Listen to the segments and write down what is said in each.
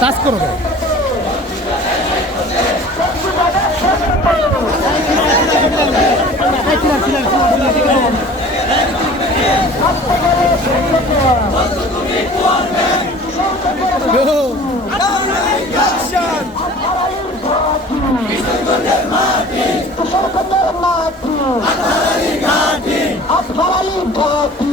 Touch করো। কিশোরগঞ্জের মাটি। আফারালি ঘাটি শত্রু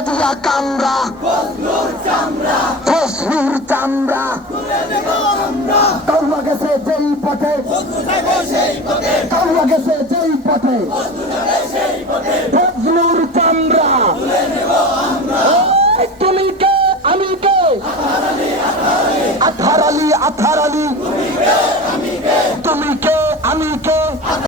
দিয়া কামড়া ফজলুর চামড়া। কাউয়া গেছে যেই পথে। কাউয়া গেছে যেই পথে।